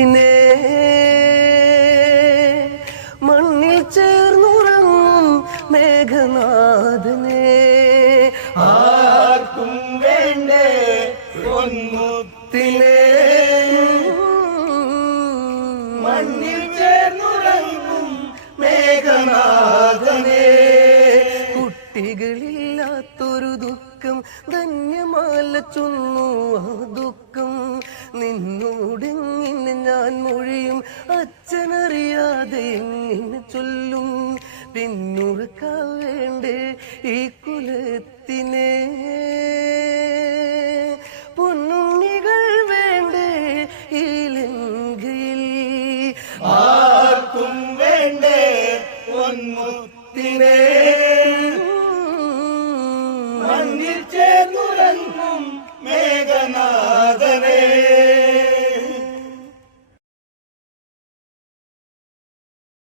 ഇതിനെ മണ്ണിൽ ചേർന്നുറങ്ങും മേഘനാഥനെ. ആർക്കും വേണ്ടേ ഒന്നുത്തിനെ മണ്ണിൽ ചേർന്നുറങ്ങും മേഘനാഥനെ. കുട്ടികളില്ലാത്തൊരു ദുഃഖം ധന്യമാല ചൊന്നു ആ ദുഃഖം നിന്നോട് ഞാൻ മൊഴിയും അച്ഛനറിയാതെ എങ്ങനെ ചൊല്ലും. പിന്നുറുക്കാൻ വേണ്ടേ ഈ കുലത്തിനെ? പൊന്നുണ്ണികൾ വേണ്ടേ ഈ ലങ്കയിൽ? ആർക്കും വേണ്ടേ പൊന്മുത്തിനെ മണ്ണിൽ ചേർന്നുറങ്ങ